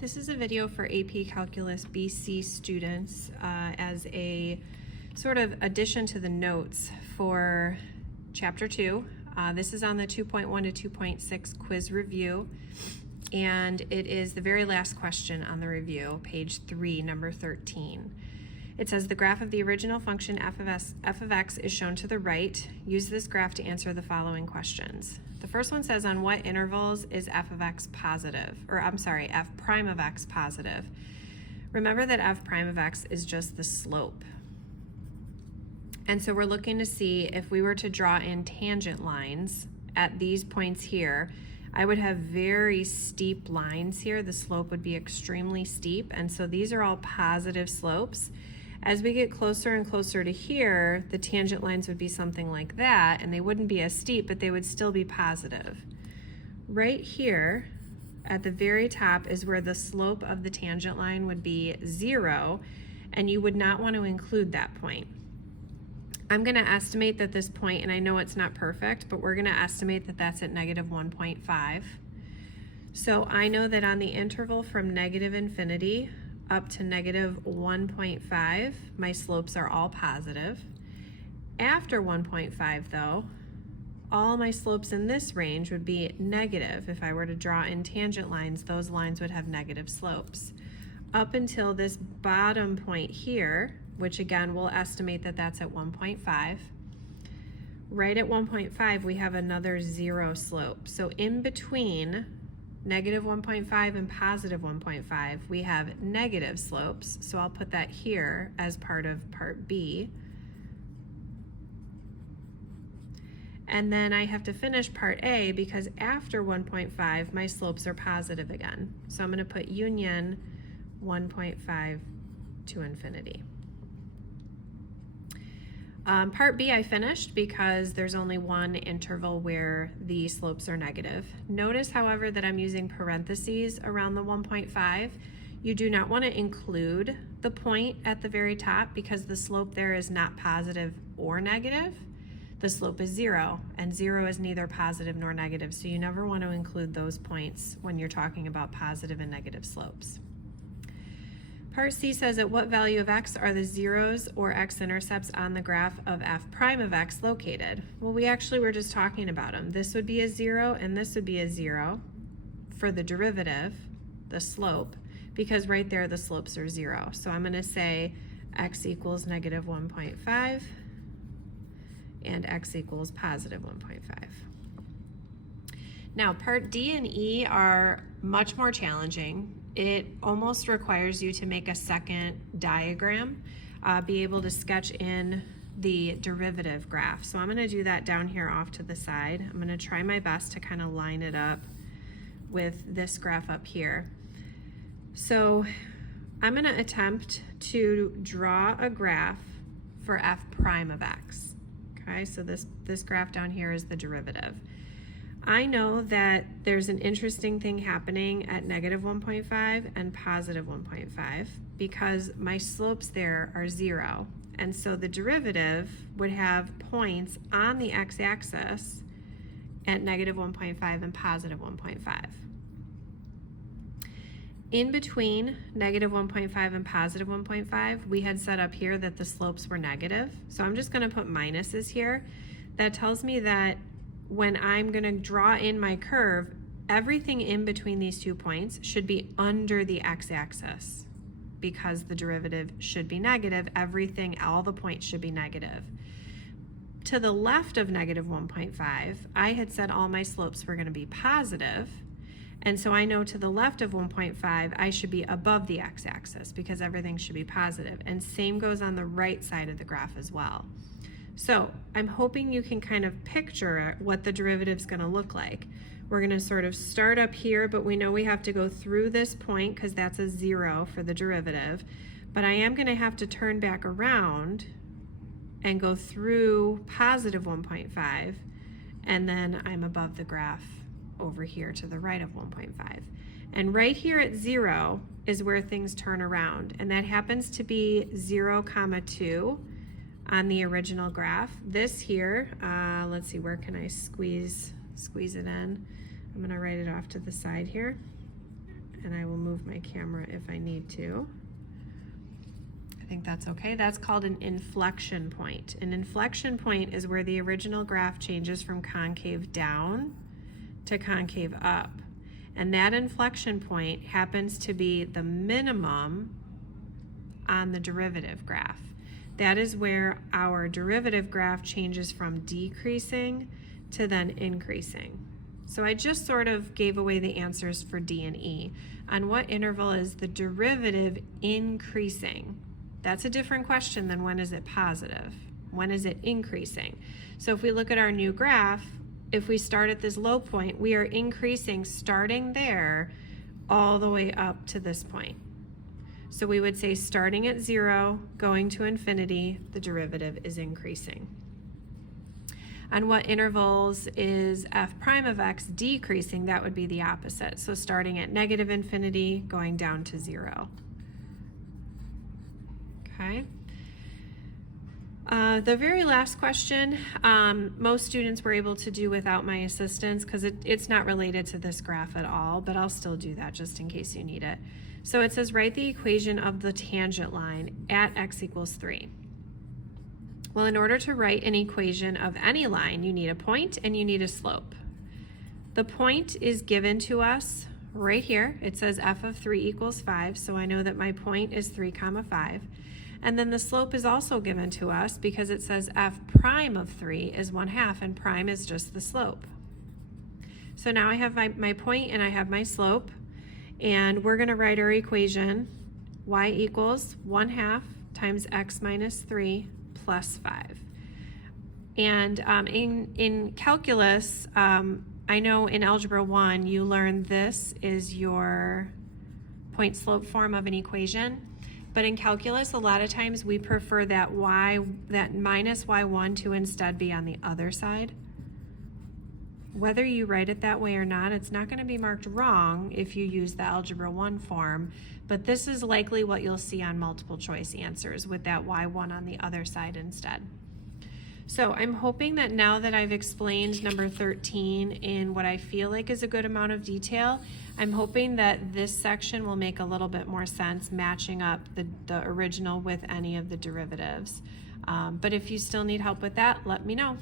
This is a video for AP Calculus BC students as a sort of addition to the notes for Chapter 2. This is on the 2.1 to 2.6 quiz review, and it is the very last question on the review, page 3, number 13. It says the graph of the original function f of x is shown to the right. Use this graph to answer the following questions. The first one says, on what intervals is f of x positive? Or I'm sorry, f prime of x positive. Remember that f prime of x is just the slope. And so we're looking to see if we were to draw in tangent lines at these points here, I would have very steep lines here. The slope would be extremely steep, and so these are all positive slopes. As we get closer and closer to here, the tangent lines would be something like that, and they wouldn't be as steep, but they would still be positive. Right here, at the very top, is where the slope of the tangent line would be 0, and you would not want to include that point. I'm going to estimate that this point, and I know it's not perfect, but we're going to estimate that that's at negative 1.5. So I know that on the interval from negative infinity up to negative 1.5, my slopes are all positive. After 1.5 though, all my slopes in this range would be negative. If I were to draw in tangent lines, those lines would have negative slopes. Up until this bottom point here, which again, we'll estimate that that's at 1.5. Right at 1.5, we have another 0 slope. So in between negative 1.5 and positive 1.5, we have negative slopes. So I'll put that here as part of part B. And then I have to finish part A because after 1.5, my slopes are positive again. So I'm going to put union 1.5 to infinity. Part B I finished because there's only one interval where the slopes are negative. Notice, however, that I'm using parentheses around the 1.5. You do not want to include the point at the very top because the slope there is not positive or negative. The slope is 0, and 0 is neither positive nor negative, so you never want to include those points when you're talking about positive and negative slopes. Part C says at what value of x are the zeros or x-intercepts on the graph of f prime of x located? Well, we actually were just talking about them. This would be a 0 and this would be a 0 for the derivative, the slope, because right there the slopes are 0. So I'm going to say x equals negative 1.5 and x equals positive 1.5. Now, part D and E are much more challenging. It almost requires you to make a second diagram, be able to sketch in the derivative graph. So I'm going to do that down here off to the side. I'm going to try my best to kind of line it up with this graph up here. So I'm going to attempt to draw a graph for f prime of x. Okay, so this graph down here is the derivative. I know that there's an interesting thing happening at negative 1.5 and positive 1.5 because my slopes there are 0. And so the derivative would have points on the x-axis at negative 1.5 and positive 1.5. In between negative 1.5 and positive 1.5, we had set up here that the slopes were negative. So I'm just going to put minuses here. That tells me that when I'm going to draw in my curve, everything in between these 2 points should be under the x-axis because the derivative should be negative. Everything, all the points should be negative. To the left of negative 1.5, I had said all my slopes were going to be positive, and so I know to the left of 1.5, I should be above the x-axis because everything should be positive, and same goes on the right side of the graph as well. So I'm hoping you can kind of picture what the derivative is going to look like. We're going to sort of start up here, but we know we have to go through this point because that's a 0 for the derivative. But I am going to have to turn back around and go through positive 1.5, and then I'm above the graph over here to the right of 1.5. And right here at 0 is where things turn around, and that happens to be 0, 2 on the original graph. This here, let's see, where can I squeeze it in? I'm going to write it off to the side here. and I will move my camera if I need to. I think that's okay. That's called an inflection point. An inflection point is where the original graph changes from concave down to concave up. And that inflection point happens to be the minimum on the derivative graph. That is where our derivative graph changes from decreasing to then increasing. So I just sort of gave away the answers for D and E. On what interval is the derivative increasing? That's a different question than when is it positive? When is it increasing? So if we look at our new graph, if we start at this low point, we are increasing starting there all the way up to this point. So we would say starting at 0, going to infinity, the derivative is increasing. On what intervals is f prime of x decreasing? That would be the opposite. So starting at negative infinity, going down to 0. Okay. The very last question, most students were able to do without my assistance because it's not related to this graph at all, but I'll still do that just in case you need it. So it says write the equation of the tangent line at x equals 3. Well, in order to write an equation of any line, you need a point and you need a slope. The point is given to us right here. It says f of 3 equals 5, so I know that my point is 3, 5. And then the slope is also given to us because it says f prime of 3 is 1/2, and prime is just the slope. So now I have my point and I have my slope, and we're going to write our equation y equals 1/2 times x minus 3 plus 5. And in calculus, I know in Algebra 1 you learn this is your point slope form of an equation. But in calculus, a lot of times we prefer that minus y1 to instead be on the other side. Whether you write it that way or not, it's not going to be marked wrong if you use the Algebra 1 form, but this is likely what you'll see on multiple choice answers with that y1 on the other side instead. So I'm hoping that now that I've explained number 13 in what I feel like is a good amount of detail, I'm hoping that this section will make a little bit more sense matching up the original with any of the derivatives. But if you still need help with that, let me know.